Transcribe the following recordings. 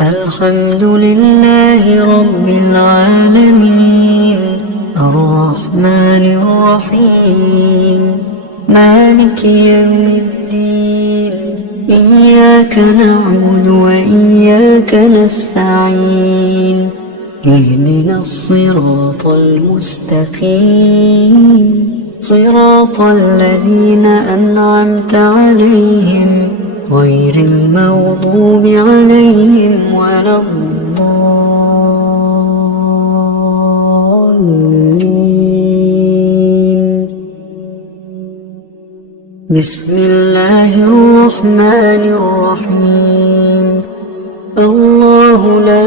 الحمد لله رب العالمين الرحمن الرحيم مالك يوم الدين إياك نعبد وإياك نستعين اهدنا الصراط المستقيم صراط الذين أنعمت عليهم غير المغضوب عليهم ولا الضالين. بسم الله الرحمن الرحيم. الله لا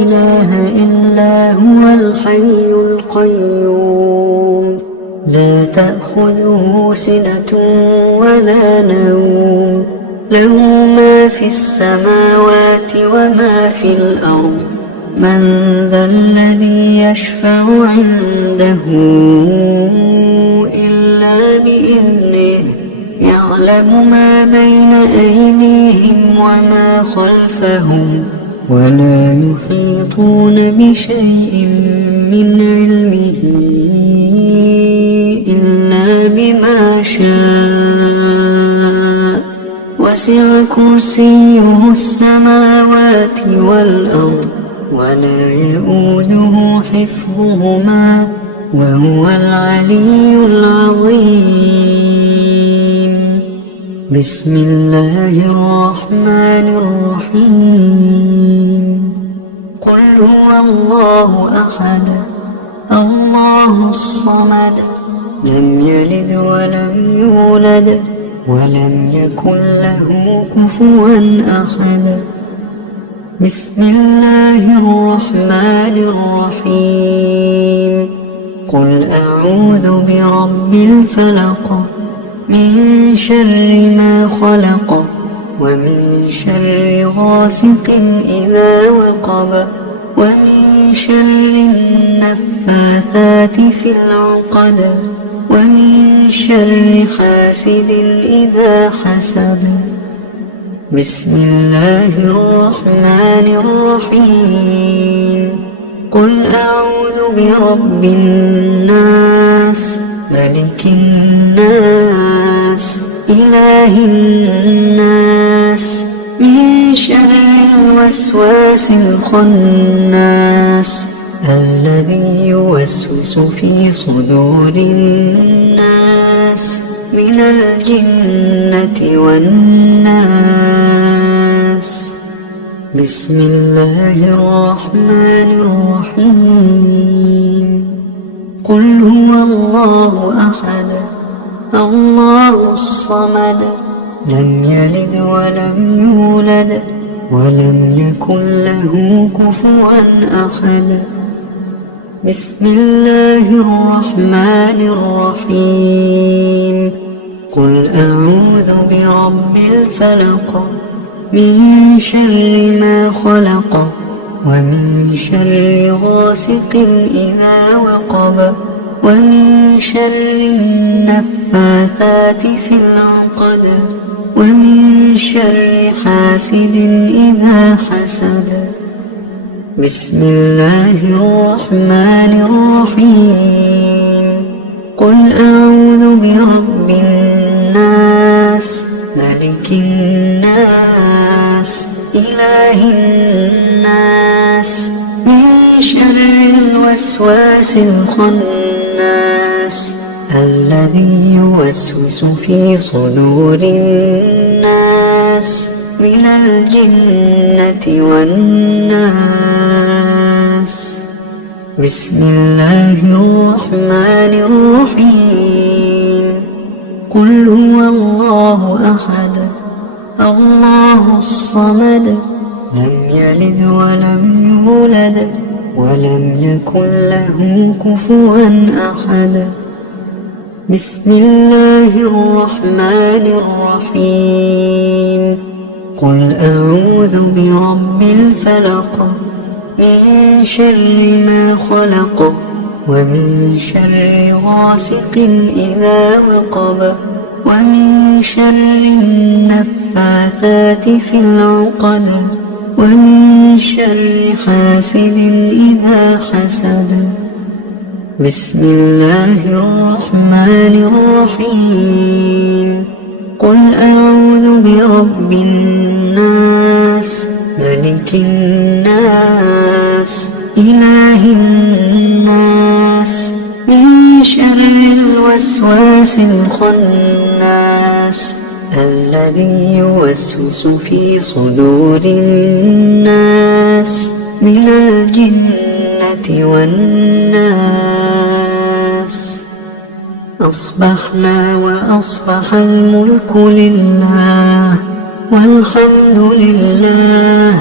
إله إلا هو الحي القيوم لا تأخذه سنة ولا نوم له ما في السماوات وما في الأرض من ذا الذي يشفع عنده إلا بإذنه يعلم ما بين أيديهم وما خلفهم ولا يحيطون بشيء من علمه إلا بما شاء وسع كرسيه السماوات والأرض ولا يؤوده حفظهما وهو العلي العظيم. بسم الله الرحمن الرحيم. قل هو الله أحد الله الصمد لم يلد ولم يولد ولم يكن له كفوا أحد. بسم الله الرحمن الرحيم. قل أعوذ برب الفلق من شر ما خلق ومن شر غاسق إذا وقب ومن شر النفاثات في العقد ومن شر حاسد إذا حسد. بسم الله الرحمن الرحيم. قل أعوذ برب الناس ملك الناس إله الناس من شر الوسواس الخناس الذي يوسوس في صدور الناس من الجنة والناس. بسم الله الرحمن الرحيم. قل هو الله أحد الله الصمد لم يلد ولم يولد ولم يكن له كفوا أحد. بسم الله الرحمن الرحيم. قل أعوذ برب الفلق من شر ما خلق ومن شر غاسق إذا وقب ومن شر النفاثات في العقد ومن شر حاسد إذا حسد. بسم الله الرحمن الرحيم. قل أعوذ برب الناس ملك الناس إله الناس من شر الوسواس الخناس الذي يوسوس في صدور الناس من الجنة والناس. بسم الله الرحمن الرحيم. قل هو الله أحد الله الصمد لم يلد ولم يولد ولم يكن له كفوا أحد. بسم الله الرحمن الرحيم. قل أعوذ برب الفلق من شر ما خلق ومن شر غاسق إذا وقب ومن شر النفاثات في العقد ومن شر حاسد إذا حسد. بسم الله الرحمن الرحيم. قل أعوذ برب الناس ملك الناس إله الناس من شر الوسواس الخناس الذي يوسوس في صدور الناس من الجنة والناس. أصبحنا وأصبح الملك لله والحمد لله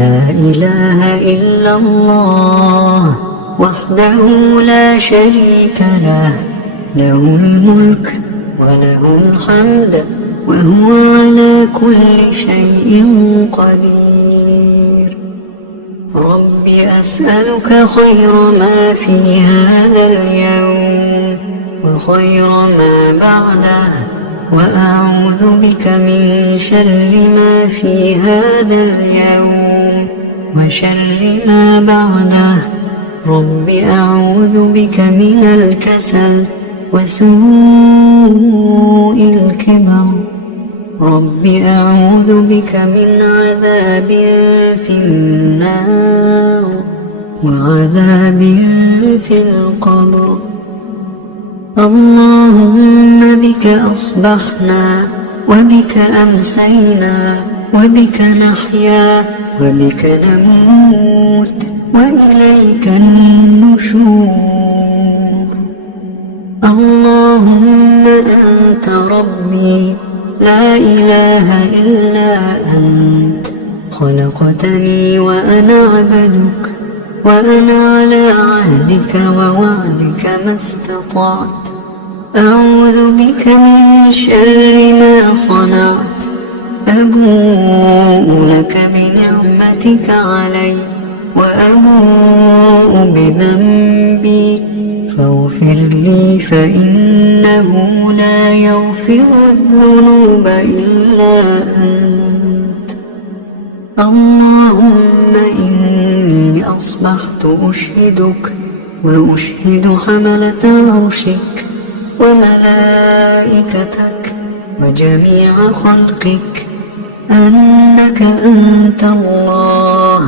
لا إله إلا الله وحده لا شريك له له الملك وله الحمد وهو على كل شيء قدير. رب أسألك خير ما في هذا اليوم وخير ما بعده وأعوذ بك من شر ما في هذا اليوم وشر ما بعده. رب أعوذ بك من الكسل وسوء الكبر. رب أعوذ بك من عذاب في النار وعذاب في القبر. اللهم بك أصبحنا وبك أمسينا وبك نحيا وبك نموت وإليك النشور. اللهم أنت ربي لا إله إلا أنت خلقتني وأنا عبدك وأنا على عهدك ووعدك ما استطعت. أعوذ بك من شر ما صنعت. أبوء لك بنعمتك علي وأبوء بذنبي فاغفر لي فإنه لا يغفر الذنوب إلا أنت. اللهم إني أصبحت أشهدك وأشهد حملة عرشك وملائكتك وجميع خلقك أنك أنت الله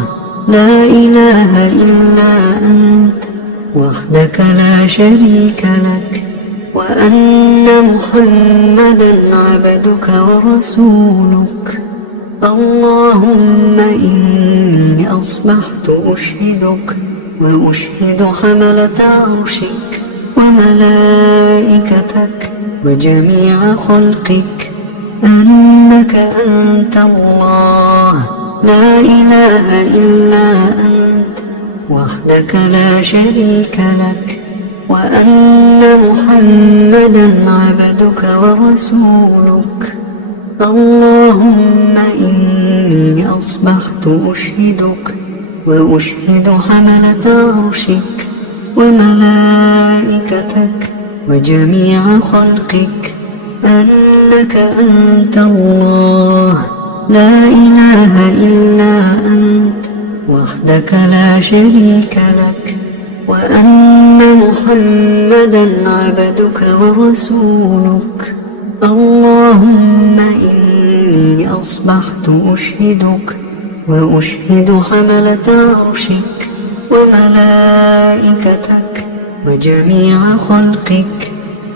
لا إله إلا أنت وحدك لا شريك لك وأن محمدا عبدك ورسولك. اللهم إني أصبحت أشهدك وأشهد حملة عرشك وملائكتك وجميع خلقك أنك أنت الله لا إله إلا أنت وحدك لا شريك لك وأن محمدا عبدك ورسولك. اللهم إني أصبحت أشهدك وأشهد حملة عرشك وملائكتك وجميع خلقك أنك أنت الله لا إله إلا أنت وحدك لا شريك لك وأن محمدا عبدك ورسولك. اللهم إني أصبحت أشهدك وأشهد حملة عرشك وملائكتك وجميع خلقك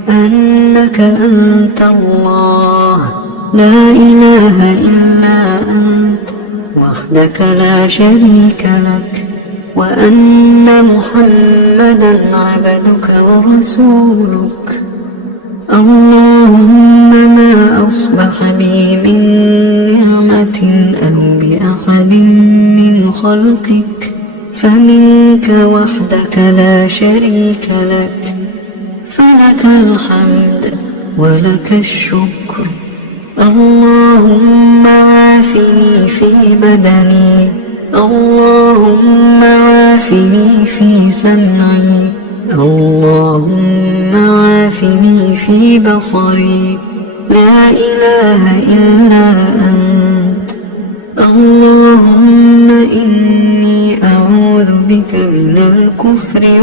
أنك أنت الله لا إله إلا أنت وحدك لا شريك لك وأن محمدا عبدك ورسولك. اللهم ما أصبح بي من نعمة أو بأحد من خلقك فمنك وحدك لا شريك لك فلك الحمد ولك الشكر. اللهم عافني في بدني. اللهم عافني في سمعي. اللهم عافني في بصري. لا إله إلا أنت. اللهم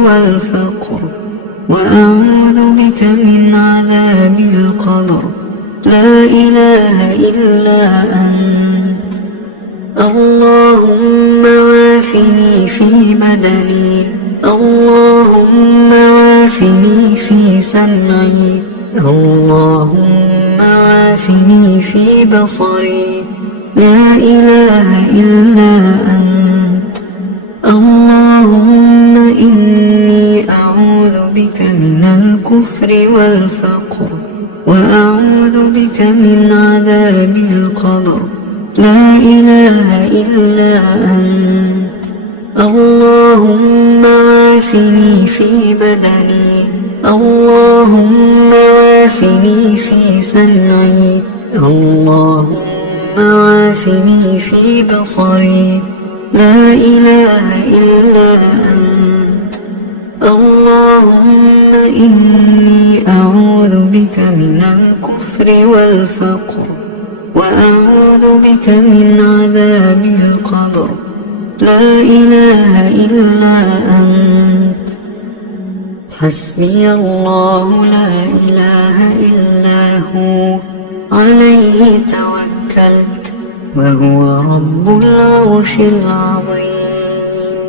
والفقر وأعوذ بك من عذاب القبر. لا إله إلا أنت. اللهم عافني في بدني، اللهم عافني في سمعي، اللهم عافني في بصري. لا إله إلا أنت. اللهم إني أعوذ بك من الكفر والفقر وأعوذ بك من عذاب القبر. لا إله إلا أنت. اللهم عافني في بدني، اللهم عافني في سمعي، اللهم عافني في بصري. لا إله إلا أنت. اللهم إني أعوذ بك من الكفر والفقر وأعوذ بك من عذاب القبر. لا إله إلا أنت. حسبي الله لا إله إلا هو، عليه توكلت وهو رب العرش العظيم.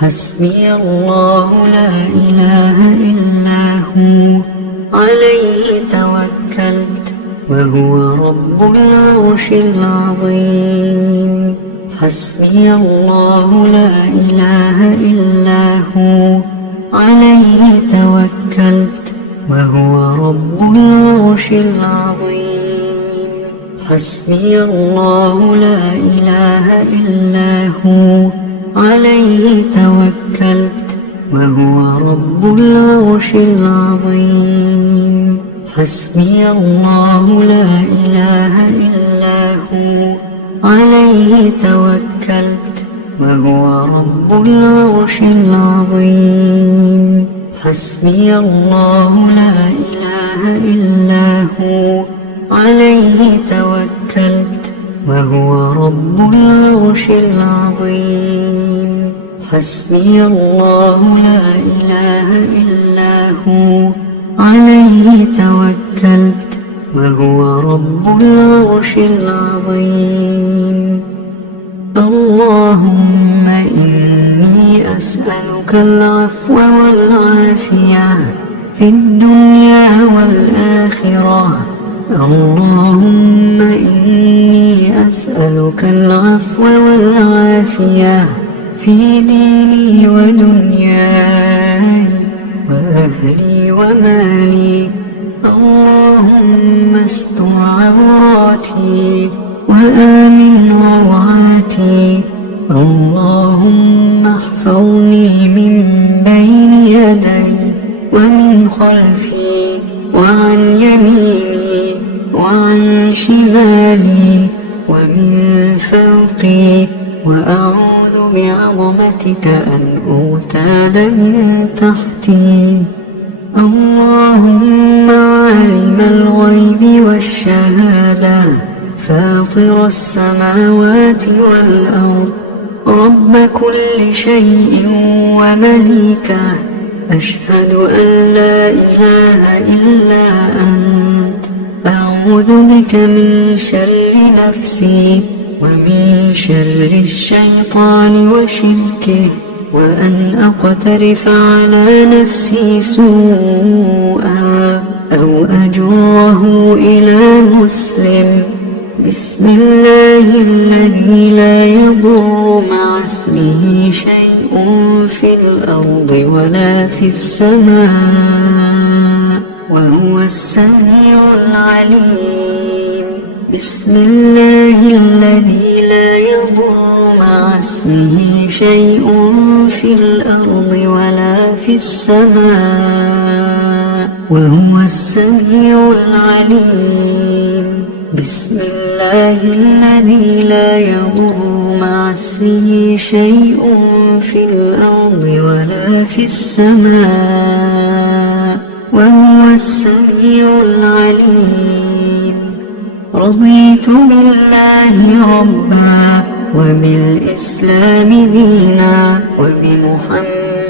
حسبي الله لا إله إلا هو، عليه توكلت وهو رب العرش العظيم. حسبي الله لا إله إلا هو، عليه توكلت وهو رب العرش العظيم. حسبي الله لا إله إلا هو، عليه توكلت وهو رب العرش العظيم. حسبي الله لا إله إلا هو، عليه توكلت وهو رب العرش العظيم. حسبي الله لا إله إلا هو، عليه توكلت وهو رب العرش العظيم. حسبي الله لا إله إلا هو، عليه توكلت وهو رب العرش العظيم. اللهم إني أسألك العفو والعافية في الدنيا والآخرة. اللهم إني أسألك العفو والعافية في ديني ودنياي وأهلي ومالي. اللهم استر عوراتي وآمن روعاتي. اللهم احفظني من بين يدي ومن خلفي وعن يميني وعن شمالي ومن فوقي، وأعوذ بعظمتك أن أغتال من تحتي. اللهم عالم الغيب والشهادة، فاطر السماوات والأرض، رب كل شيء ومليكه، أشهد أن لا إله إلا أنت. أعوذ بك من شر نفسي ومن شر الشيطان وشركه، وأن أقترف على نفسي سوءا أو أجره إلى مسلم. بسم الله الذي لا يضر مع اسمه شيء في الأرض ولا في السماء، وهو السميع العليم. بسم الله الذي لا يضر مع اسمه شيء في الأرض ولا في السماء، وهو السميع العليم. بسم الله الذي لا يضر مع اسمه شيء في الأرض ولا في السماء، وهو السميع العليم. رضيت بالله ربا وبالإسلام دينا وبمحمد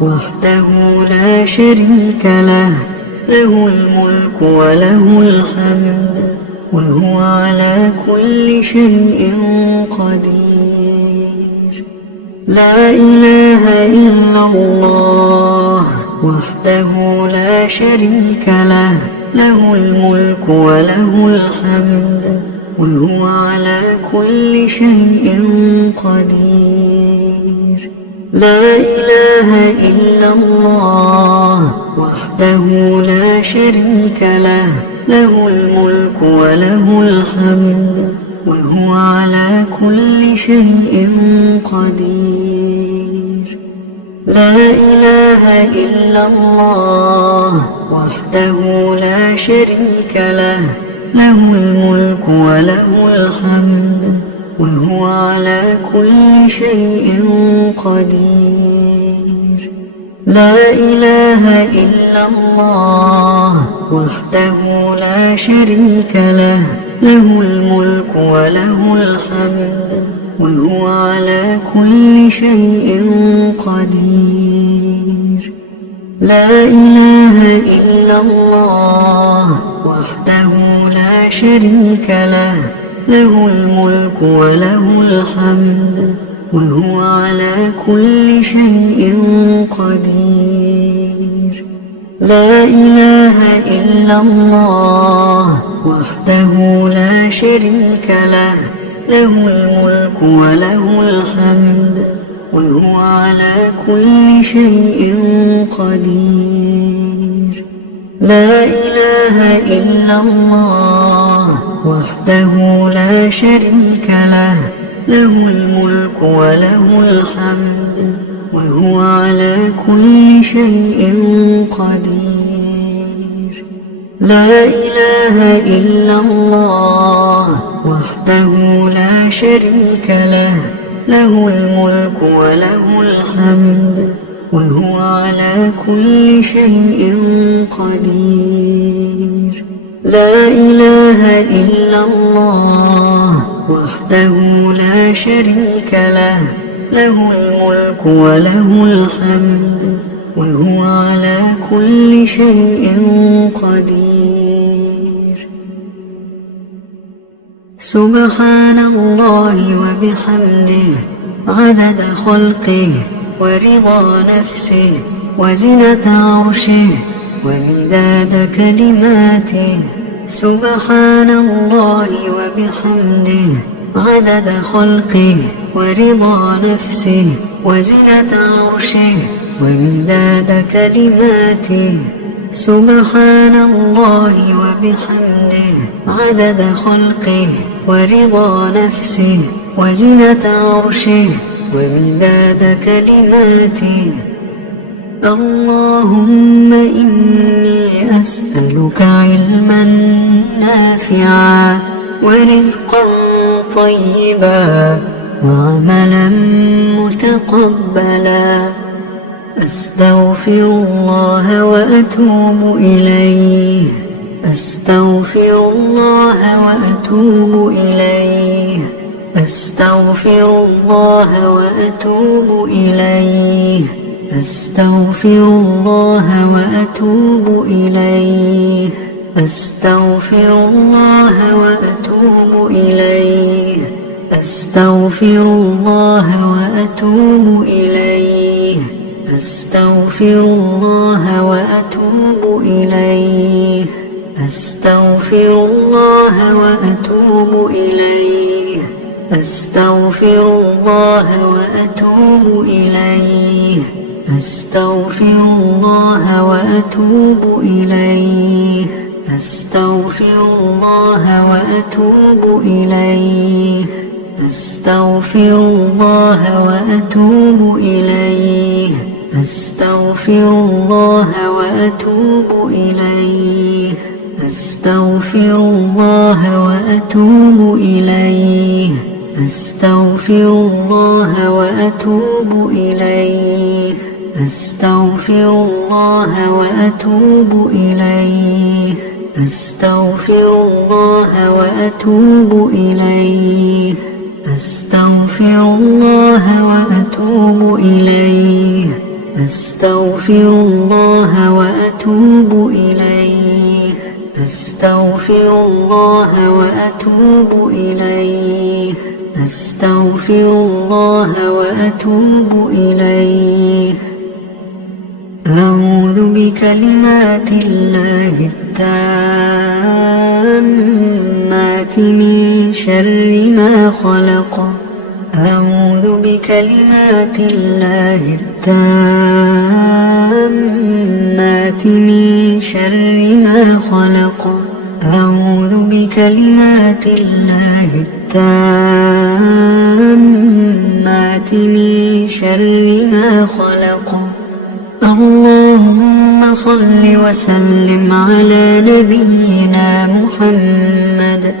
وحده لا شريك له، له الملك وله الحمد وهو على كل شيء قدير. لا إله إلا الله وحده لا شريك له، له الملك وله الحمد وهو على كل شيء قدير. لا إله إلا الله وحده لا شريك له، له الملك وله الحمد وهو على كل شيء قدير. لا إله إلا الله وحده لا شريك له، له الملك وله الحمد وهو على كل شيء قدير. لا إله إلا الله وحده لا شريك له، له الملك وله الحمد وهو على كل شيء قدير. لا إله إلا الله وحده لا شريك له، له الملك وله الحمد وهو على كل شيء قدير. لا إله إلا الله وحده لا شريك له، له الملك وله الحمد وهو على كل شيء قدير. لا إله إلا الله وحده لا شريك له، له الملك وله الحمد وهو على كل شيء قدير. لا إله إلا الله وحده لا شريك له، له الملك وله الحمد وهو على كل شيء قدير. لا إله إلا الله وحده لا شريك له، له الملك وله الحمد وهو على كل شيء قدير. سبحان الله وبحمده عدد خلقه ورضا نفسه وزنة عرشه ومداد كلماته. سبحان الله وبحمده عدد خلقه ورضا نفسه وزنة عرشه ومداد كلماته. سبحان الله وبحمده عدد خلقه ورضا نفسه وزنة عرشه ومداد كلماته. اللهم إني أسألك علما نافعا ورزقا طيبا وعملا متقبلا. أستغفر الله وأتوب إليه، أستغفر الله وأتوب إليه، أستغفر الله وأتوب إليه، أستغفر الله وأتوب إليه، أستغفر الله وأتوب إليه، أستغفر الله وأتوب إليه، أستغفر الله وأتوب إليه، أستغفر الله وأتوب إليه، أستغفر الله وأتوب إليه، أستغفر الله وأتوب إليه، أستغفر الله وأتوب إليه، أستغفر الله وأتوب إليه، أستغفر الله وأتوب إليه، أستغفر الله وأتوب إليه، أستغفر الله وأتوب إليه، أستغفر الله وأتوب إليه، أستغفر الله وأتوب إليه، أستغفر الله وأتوب إليه، أستغفر أستغفر الله وأتوب إليه أستغفر الله وأتوب إليه أستغفر الله وأتوب إليه أعوذ بكلمات الله التامات من شر ما خلق أعوذ بكلمات الله التامات من شر ما خلق أعوذ بكلمات الله التامات من شر ما خلق اللهم صل وسلم على نبينا محمد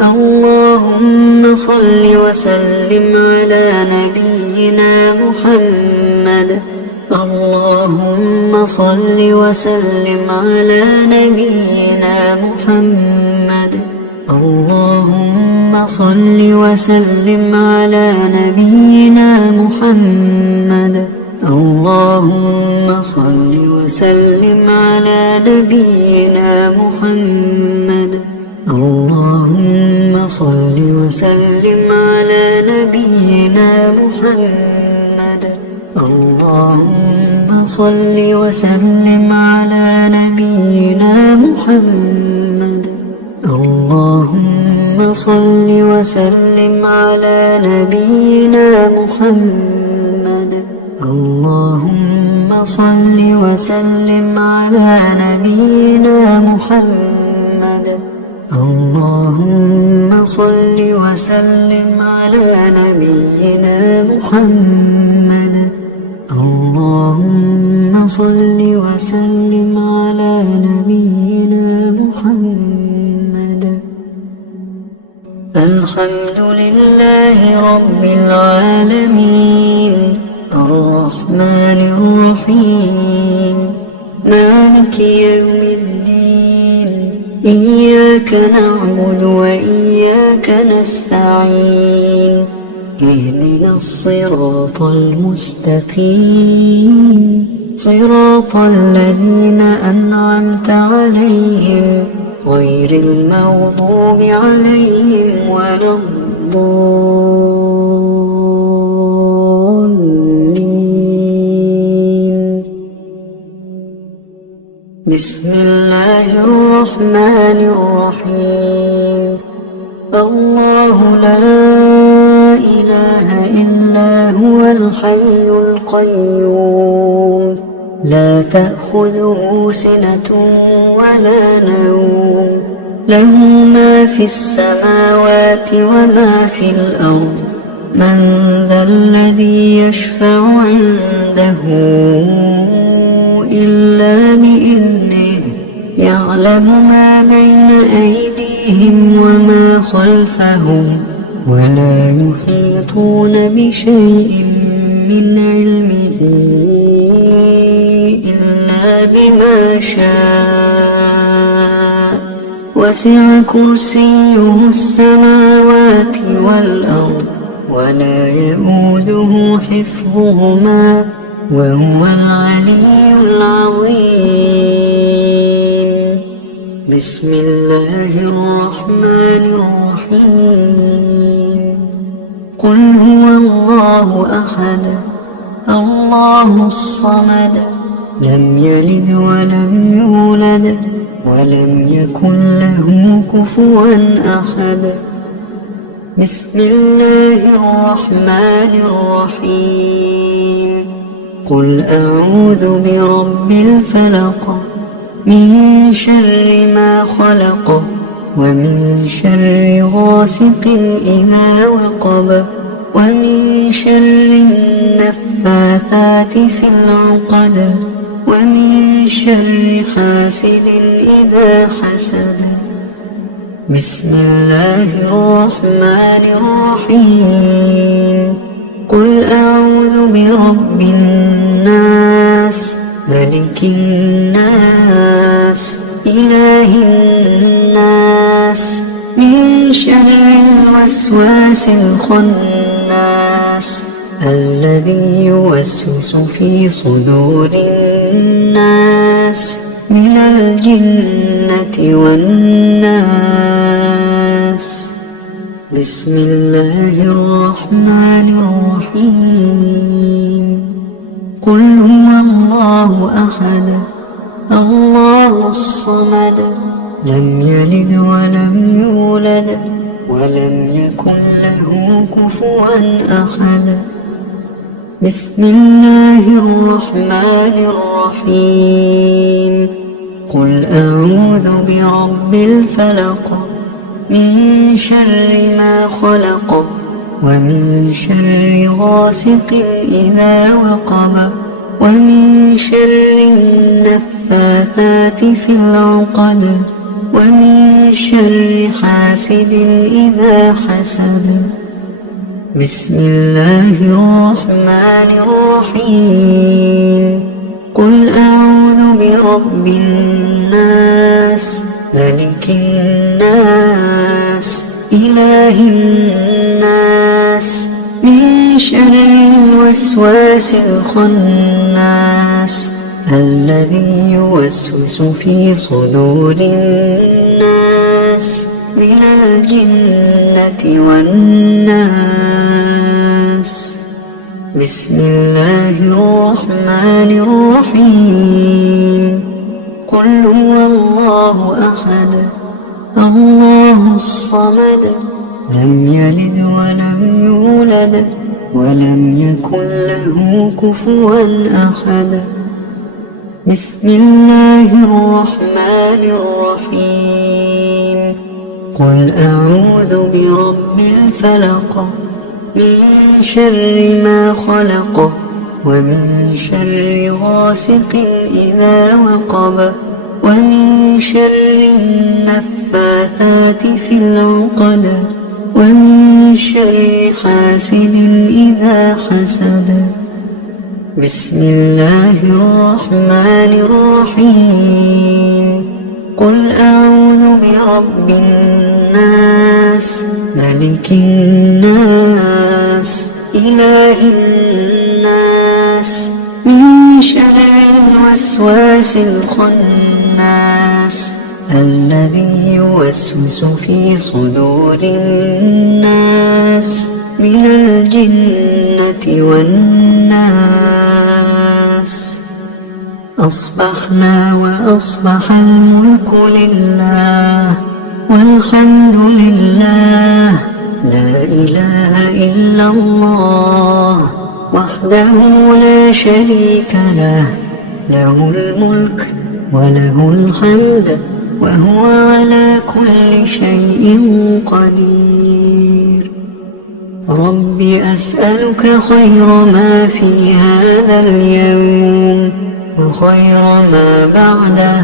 اللهم صل وسلم على نبينا محمد اللهم صل وسلم على نبينا محمد اللهم صل وسلم على نبينا محمد اللهم صل وسلم على نبينا محمد اللهم صل وسلم على نبينا محمد اللهم صل وسلم على نبينا محمد اللهم صل وسلم على نبينا محمد اللهم صل وسلم على نبينا محمد اللهم صل وسلم على نبينا محمد اللهم صل وسلم على نبينا محمد الحمد لله رب العالمين الرحمن الرحيم مالك يوم الدين إياك نعبد وإياك نستعين اهدنا الصراط المستقيم صراط الذين أنعمت عليهم غير المغضوب عليهم ولا الضالين بسم الله الرحمن الرحيم الله لا إله إلا هو الحي القيوم لا تأخذه سنة ولا نوم له ما في السماوات وما في الأرض من ذا الذي يشفع عنده إلا بإذنه يعلم ما بين أيديهم وما خلفهم ولا يحيطون بشيء من علمه إلا بما شاء وسع كرسيه السماوات والأرض ولا يئوده حفظهما وهو العلي العظيم بسم الله الرحمن الرحيم قل هو الله أحد الله الصمد لم يلد ولم يولد ولم يكن له كفوا أحد بسم الله الرحمن الرحيم قل أعوذ برب الفلق من شر ما خلق ومن شر غاسق إذا وقب ومن شر النفاثات في العقد ومن شر حاسد إذا حسد بسم الله الرحمن الرحيم قل أعوذ برب الناس ملك الناس إله الناس من شر الوسواس الخناس الذي يوسوس في صدور الناس من الجنة والناس. بسم الله الرحمن الرحيم. قل هو الله أحد الله الصمد لم يلد ولم يولد ولم يكن له كفوا أحد. بسم الله الرحمن الرحيم. قل أعوذ برب الفلق من شر ما خلق ومن شر غاسق إذا وقب ومن شر النفاثات في العقد ومن شر حاسد إذا حسد. بسم الله الرحمن الرحيم. قل أعوذ برب الناس ملك الناس إله الناس من شر الوسواس الخناس الذي يوسوس في صدور الناس من الجنة والناس. بسم الله الرحمن الرحيم. قل هو الله أحد الله الصمد لم يلد ولم يولد ولم يكن له كفوا أحد. بسم الله الرحمن الرحيم. قل أعوذ برب الفلق من شر ما خلق ومن شر غاسق إذا وقب ومن شر النفاثات في العقد ومن شر حاسد إذا حسد. بسم الله الرحمن الرحيم. قل أعوذ برب الناس ملك الناس إله الناس من شر الوسواس الخناس الذي يوسوس في صدور الناس من الجنة والناس. أصبحنا وأصبح الملك لله والحمد لله لا إله إلا الله وحده لا شريك له له الملك وله الحمد وهو على كل شيء قدير. رب أسألك خير ما في هذا اليوم وخير ما بعده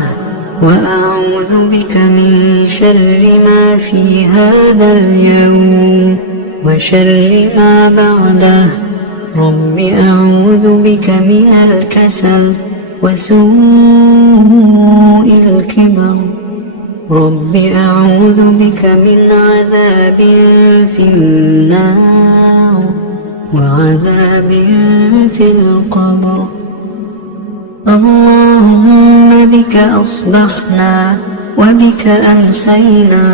وأعوذ بك من شر ما في هذا اليوم وشر ما بعده. رب أعوذ بك من الكسل وسوء الكبر. رب أعوذ بك من عذاب في النار وعذاب في القبر. اللهم بك أصبحنا وبك أمسينا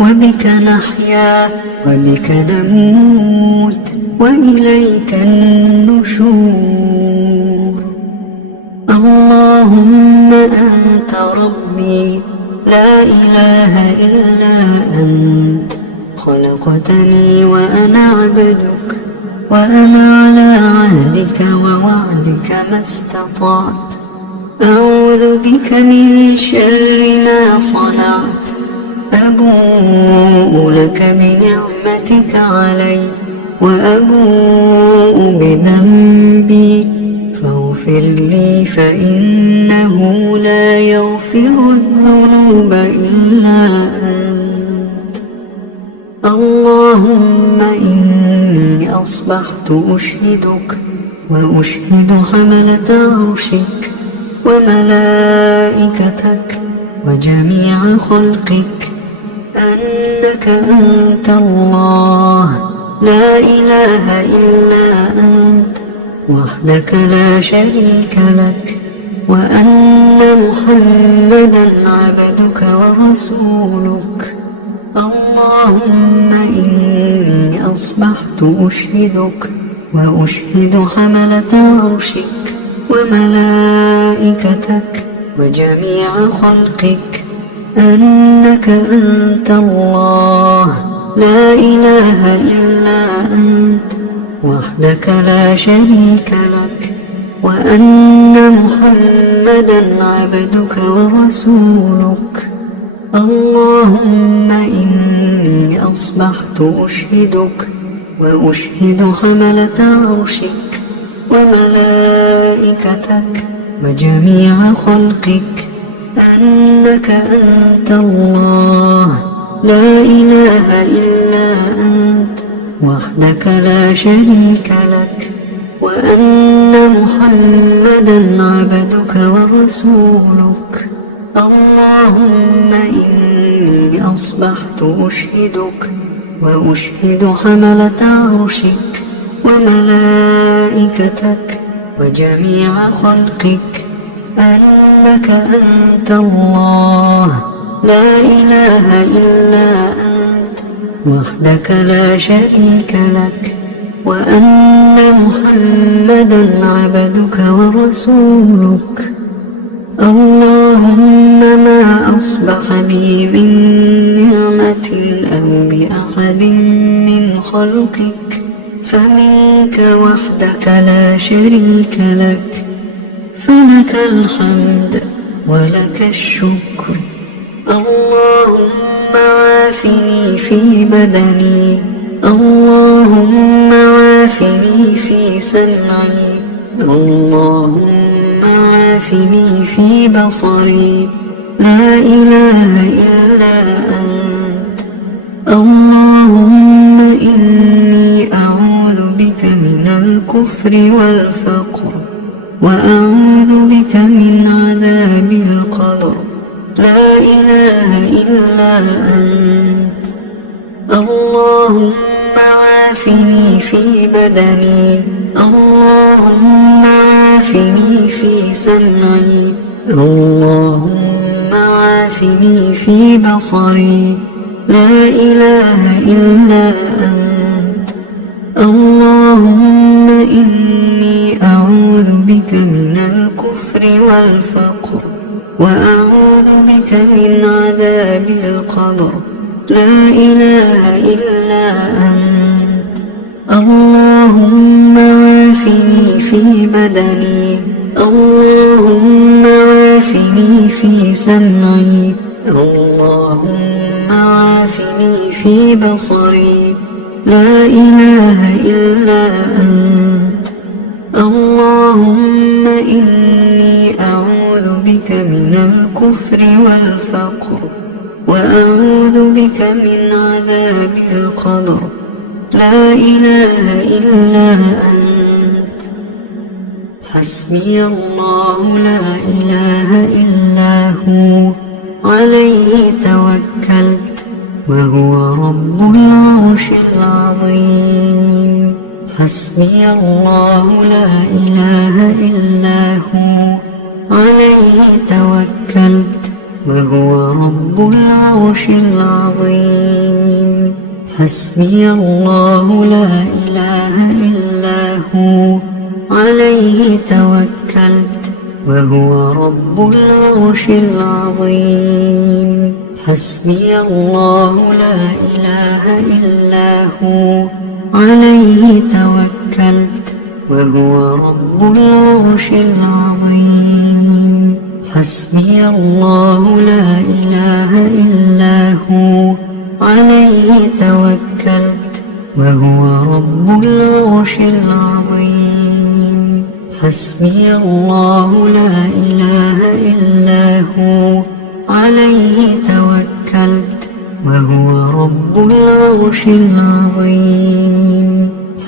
وبك نحيا وبك نموت وإليك النشور. اللهم أنت ربي لا إله إلا أنت خلقتني وأنا عبدك وأنا على عهدك ووعدك ما استطعت. أعوذ بك من شر ما صنعت. أبوء لك بنعمتك علي وأبوء بذنبي فاغفر لي فإنه لا يغفر الذنوب إلا أنت. اللهم إني أصبحت أشهدك وأشهد حملة عرشك وملائكتك وجميع خلقك أنك أنت الله لا إله إلا أنت وحدك لا شريك لك، وأن محمدا عبدك ورسولك. اللهم إني أصبحت أشهدك وأشهد حملة عرشك وملائكتك وجميع خلقك أنك أنت الله لا إله إلا أنت وحدك لا شريك لك، وأن محمدا عبدك ورسولك. اللهم إني أصبحت أشهدك وأشهد حملة عرشك وملائكتك وجميع خلقك أنك أنت الله لا إله إلا أنت وحدك لا شريك لك، وأن محمدا عبدك ورسولك. اللهم إني أصبحت أشهدك وأشهد حملة عرشك وملائكتك وجميع خلقك أنك أنت الله لا إله إلا أنت وحدك لا شريك لك، وأن محمدا عبدك ورسولك. اللهم ما أصبح بي من نعمة أو بأحد من خلقك فمنك وحدك لا شريك لك، فلك الحمد ولك الشكر. اللهم عافني في بدني، اللهم عافني في سمعي، اللهم عافني في بصري، لا إله إلا أنت. اللهم إني أعوذ بك من الكفر والفقر، وأعوذ بك من عذاب القبر، لا إله إلا أنت. اللهم عافني في بدني، اللهم عافني في سمعي، اللهم عافني في بصري، لا إله إلا أنت. اللهم إني أعوذ بك من الكفر والفقر، وأعوذ بك من عذاب القبر، لا إله إلا أنت. اللهم عافني في بدني، اللهم عافني في سمعي، اللهم عافني في بصري، لا إله إلا أنت. اللهم إني أعوذ بك من الكفر والفقر، وأعوذ بك من عذاب القبر، لا إله إلا أنت. حسبي الله لا إله إلا هو عليه توكلت وهو رب العرش العظيم. حسبي الله لا إله إلا هو عليه توكلت وهو رب العرش العظيم. حسبي الله لا إله إلا هو عليه توكلت وهو رب العرش العظيم. حسبي الله لا إله إلا هو عليه توكلت وهو رب العرش العظيم. حسبي الله لا إله إلا هو عليه توكلت وهو رب العرش العظيم. حسبي الله لا إله إلا هو عليه توكلت وهو رب العرش العظيم.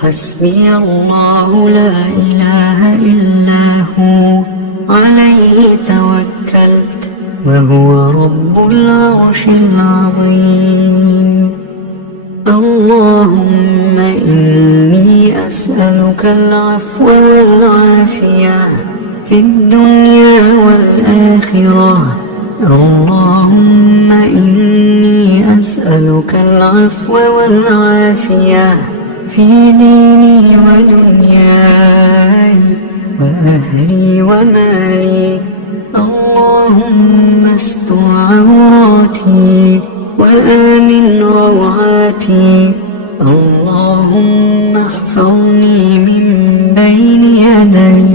حسبي الله لا إله إلا هو عليه توكلت وهو رب العرش العظيم. اللهم إني أسألك العفو والعافية في الدنيا والآخرة. اللهم إني أسألك العفو والعافية في ديني ودنياي وأهلي ومالي. اللهم استر عوراتي وآمن روعاتي. اللهم احفظني من بين يدي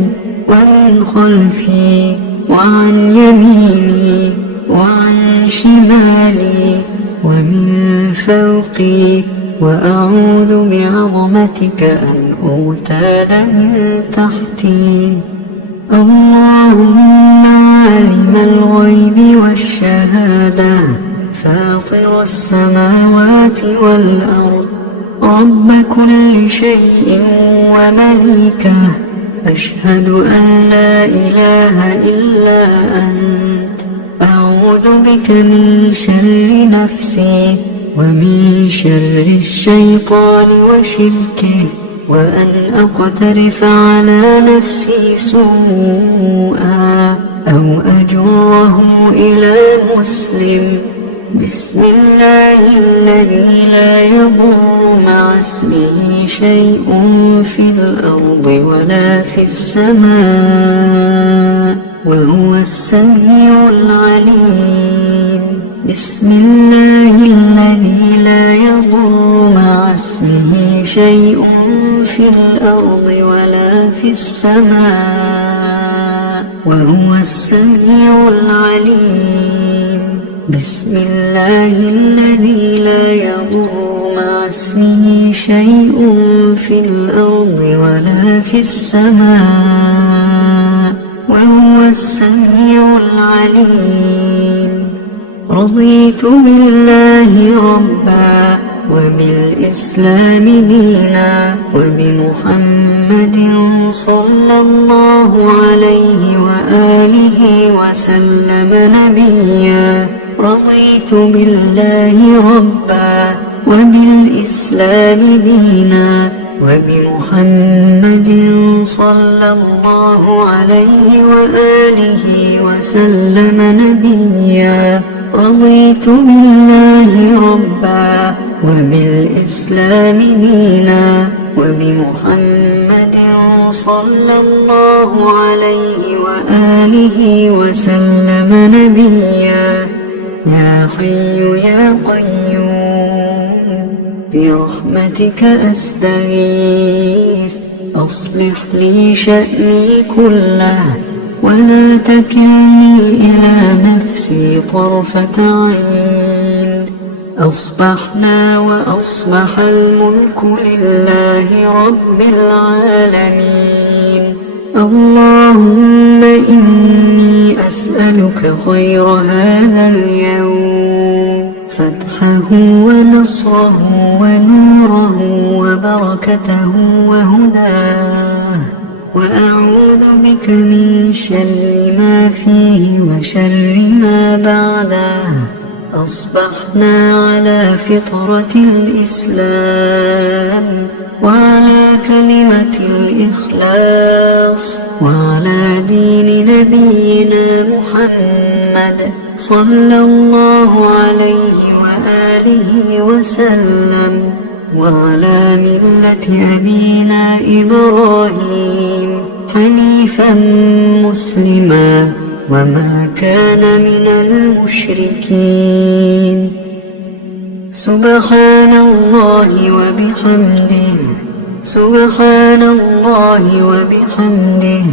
ومن خلفي وعن يميني وعن شمالي ومن فوقي، وأعوذ بعظمتك أن أغتال من تحتي. اللهم عالم الغيب والشهادة فاطر السماوات والأرض رب كل شيء ومليكه، أشهد أن لا إله إلا أنت. أعوذ بك من شر نفسي ومن شر الشيطان وشركه، وأن أقترف على نفسي سوءا أو أجره إلى مسلم. بسم الله الذي لا يضر مع اسمه شيء في الأرض ولا في السماء وهو السميع العليم. بسم الله الذي لا يضر مع اسمه شيء في الأرض ولا في السماء وهو السميع العليم. بسم الله الذي لا يضر مع اسمه شيء في الأرض ولا في السماء وهو السميع العليم. رضيت بالله ربا وبالإسلام دينا وبمحمد صلى الله عليه وآله وسلم نبيا. رضيت بالله ربا وبالإسلام دينا وبمحمد صلى الله عليه وآله وسلم نبيا. رضيت بالله ربا وبالإسلام دينا وبمحمد صلى الله عليه وآله وسلم نبيا. يا حي يا قيوم برحمتك أستغيث، أصلح لي شأني كله ولا تكلني إلى نفسي طرفة عين. أصبحنا وأصبح الملك لله رب العالمين. اللهم إني أسألك خير هذا اليوم، فتحه ونصره ونوره وبركته وهداه، وأعوذ بك من شر ما فيه وشر ما بعده. أصبحنا على فطرة الإسلام وعلى كلمة الإخلاص وعلى دين نبينا محمد صلى الله عليه وآله وسلم، وعلى ملة أبينا إبراهيم حنيفا مسلما وما كان من المشركين. سبحان الله وبحمده، سبحان الله وبحمده،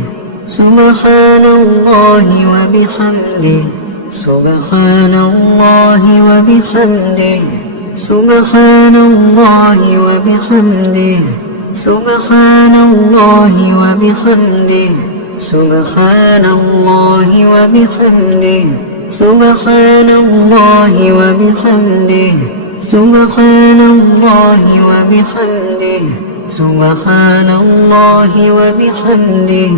سبحان الله وبحمده، سبحان الله وبحمده، سبحان الله وبحمده، سبحان الله وبحمده، سبحان الله وبحمده، سبحان الله وبحمده، سبحان الله وبحمده، سبحان الله وبحمده،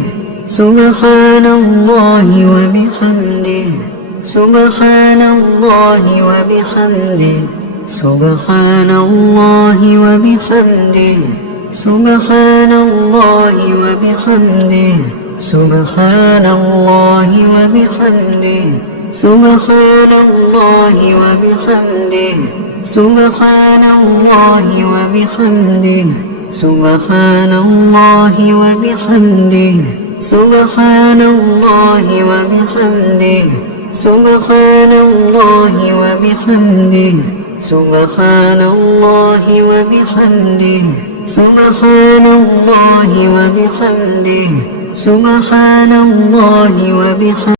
سبحان الله وبحمده، سبحان الله وبحمده، سبحان الله وبحمده، سبحان الله وبحمده سبحان الله وبحمده سبحان الله وبحمده سبحان الله وبحمده سبحان الله وبحمده سبحان الله وبحمده سبحان الله وبحمده سبحان الله وبحمده سبحان الله وبحمده سبحان الله وبحمده